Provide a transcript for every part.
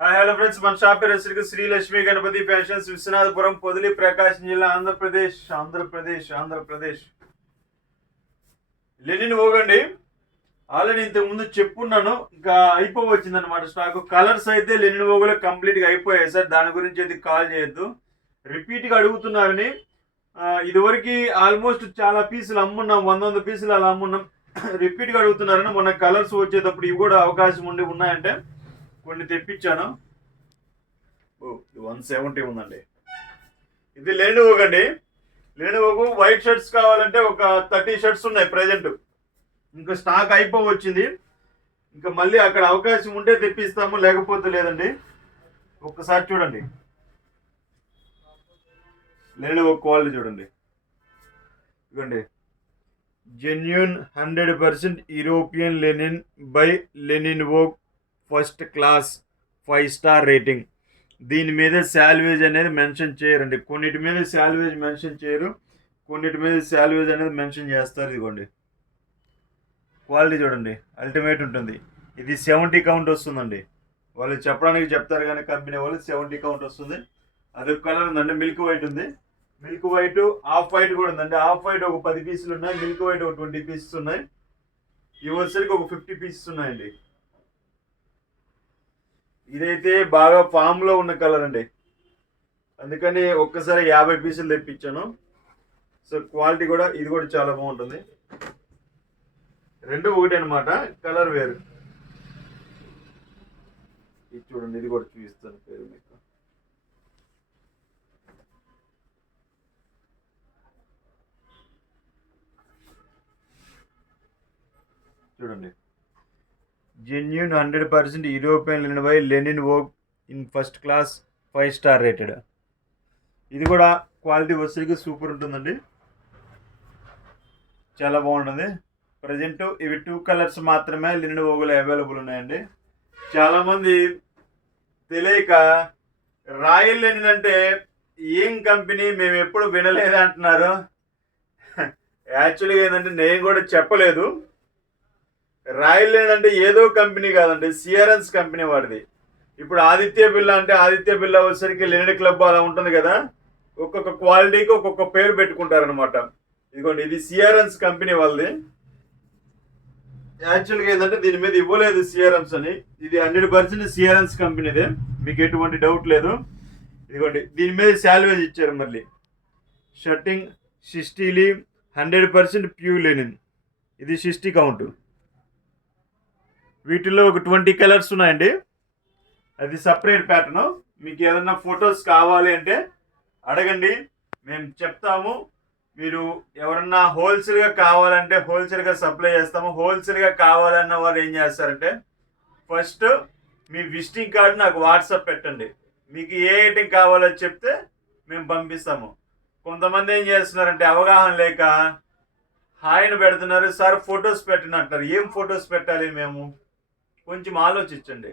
Hi hello friends, మన shop పేరు Shri Lakshmi Ganapati fashions, Viswanathapuram, Podili, ప్రకాశం జిల్లా, ఆంధ్రప్రదేశ్. లెనిన్ పోగండి. ఆల్రెడీ ఇంతకు ముందు చెప్పున్నాను, ఇంకా అయిపోవచ్చింది అనమాట స్టాక్. కలర్స్ అయితే లెనిన్ పోగులో కంప్లీట్ గా అయిపోయాయి సార్, దాని గురించి అయితే కాల్ చేయొద్దు. రిపీట్ గా అడుగుతున్నారని ఇదివరకు ఆల్మోస్ట్ చాలా పీసులు అమ్మున్నాం, 100 పీసులు అలా అమ్మున్నాం. రిపీట్ గా అడుగుతున్నారని మొన్న కలర్స్ వచ్చేటప్పుడు ఇవి కూడా అవకాశం ఉండి ఉన్నాయంటే కొన్ని తెప్పించాను. 170 ఉందండి. ఇది లెనిన్ అండి. లెనిన్ వైట్ షర్ట్స్ కావాలంటే ఒక 30 షర్ట్స్ ఉన్నాయి ప్రెజెంట్. ఇంకా స్టాక్ అయిపోవచ్చింది. ఇంకా మళ్ళీ అక్కడ అవకాశం ఉంటే తెప్పిస్తాము, లేకపోతే లేదండి. ఒక్కసారి చూడండి లెనిన్ క్వాలిటీ చూడండి. ఇదిగోండి, genuine 100% European Lenin by Lenin Vogue, first class, 5 star rating. దీని మీద శాల్వేజ్ అనేది మెన్షన్ చేయరండి. కొన్నిటి మీద శాల్వేజ్ మెన్షన్ చేయరు, కొన్నిటి మీద శాల్వేజ్ అనేది మెన్షన్ చేస్తారు. ఇదిగోండి క్వాలిటీ చూడండి, అల్టిమేట్ ఉంటుంది. ఇది 70 కౌంట్ వస్తుందండి. వాళ్ళు చెప్పడానికి చెప్తారు కానీ కంపెనీ వాళ్ళు 70 కౌంట్ వస్తుంది. అదొక కలర్ ఉందండి, మిల్క్ వైట్ ఉంది. మిల్క్ వైట్, ఆఫ్ వైట్ కూడా ఉందండి. ఆఫ్ వైట్ ఒక 10 పీసులు ఉన్నాయి, మిల్క్ వైట్ ఒక 20 పీసెస్ ఉన్నాయి. ఇవి వచ్చేసరికి ఒక 50 పీసెస్ ఉన్నాయండి. ఇదైతే బాగా ఫామ్ లో ఉన్న కలర్ అండి, అందుకని ఒక్కసారి 50 పీసులు తెప్పించాను. సో క్వాలిటీ కూడా, ఇది కూడా చాలా బాగుంటుంది. రెండు ఒకటి అనమాట, కలర్ వేరు. ఇది చూడండి, ఇది కూడా చూపిస్తాను పేరు మీకు. చూడండి, genuine 100% European Lenin by Lenin Vogue in first class, 5 star rated. ఇది కూడా క్వాలిటీ వచ్చేసరికి సూపర్ ఉంటుందండి, చాలా బాగుంటుంది. ప్రజెంట్ ఇవి 2 కలర్స్ మాత్రమే లెనిన్ వోగులో అవైలబుల్ ఉన్నాయండి. చాలామంది తెలియక రాయల్ లెనిన్ అంటే ఏం కంపెనీ, మేము ఎప్పుడు వినలేదు అంటున్నారు. యాక్చువల్గా ఏంటంటే నేను కూడా చెప్పలేదు. రాయల్ లెనిన్ అంటే ఏదో కంపెనీ కాదండి, సిఆర్ఎన్స్ కంపెనీ వాడిది. ఇప్పుడు ఆదిత్య బిర్లా అంటే ఆదిత్య బిర్లా వచ్చేసరికి లెనిన్ క్లబ్ అలా ఉంటుంది కదా, ఒక్కొక్క క్వాలిటీకి ఒక్కొక్క పేరు పెట్టుకుంటారనమాట. ఇదిగోండి, ఇది సిఆర్ఎన్స్ కంపెనీ వాళ్ళది. యాక్చువల్గా ఏంటంటే దీని మీద ఇవ్వలేదు సిఆర్ఎన్స్ అని, ఇది 100% సిఆర్ఎన్స్ కంపెనీదే, మీకు ఎటువంటి డౌట్ లేదు. ఇదిగోండి, దీని మీద శాల్వేజ్ ఇచ్చారు. మళ్ళీ షర్టింగ్ 60 100% ప్యూర్ లెనిన్, ఇది 60 కౌంట్. వీటిల్లో ఒక 20 కలర్స్ ఉన్నాయండి, అది సపరేట్ ప్యాటర్న్. మీకు ఏదన్నా ఫొటోస్ కావాలి అంటే అడగండి, మేము చెప్తాము. మీరు ఎవరన్నా హోల్సేల్గా కావాలంటే హోల్సేల్గా సప్లై చేస్తాము. హోల్సేల్గా కావాలన్న వారు ఏం చేస్తారంటే ఫస్ట్ మీ విజిటింగ్ కార్డు నాకు వాట్సాప్ పెట్టండి. మీకు ఏ ఐటెం కావాలో చెప్తే మేము పంపిస్తాము. కొంతమంది ఏం చేస్తున్నారంటే అవగాహన లేక హాయిని పెడుతున్నారు, సార్ ఫొటోస్ పెట్టండి అంటారు. ఏం ఫొటోస్ పెట్టాలి? మేము కొంచెం ఆలోచించండి.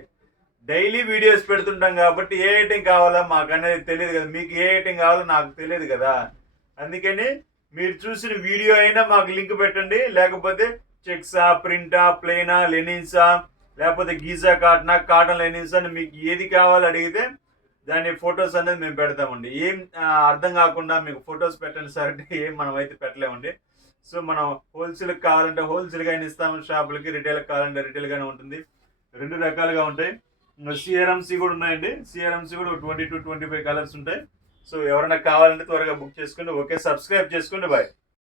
డైలీ వీడియోస్ పెడుతుంటాం కాబట్టి ఏ ఐటెం కావాలో మాకు అనేది తెలియదు కదా, మీకు ఏ ఐటెం కావాలో నాకు తెలియదు కదా. అందుకని మీరు చూసిన వీడియో అయినా మాకు లింక్ పెట్టండి, లేకపోతే చెక్సా, ప్రింటా, ప్లెయినా, లెనిన్సా, లేకపోతే గీజా కాటనా, కాటన్ లెనిన్సా అని మీకు ఏది కావాలో అడిగితే దాని ఫొటోస్ అనేది మేము పెడతామండి. ఏం అర్థం కాకుండా మీకు ఫొటోస్ పెట్టండి సార్ అంటే ఏం మనం అయితే పెట్టలేమండి. సో మనం హోల్సేల్కి కావాలంటే హోల్సేల్గా అయినా ఇస్తాము, షాపులకి రిటైల్కి కావాలంటే రిటైల్గానే ఉంటుంది. 2 రకాలుగా ఉంటాయి. సిఆర్ఎంసీ కూడా ఉన్నాయండి. సిఆర్ఎంసీ కూడా 20 to 25 కలర్స్ ఉంటాయి. సో ఎవరైనా కావాలంటే త్వరగా బుక్ చేసుకోండి. ఓకే, సబ్స్క్రైబ్ చేసుకోండి. బాయ్.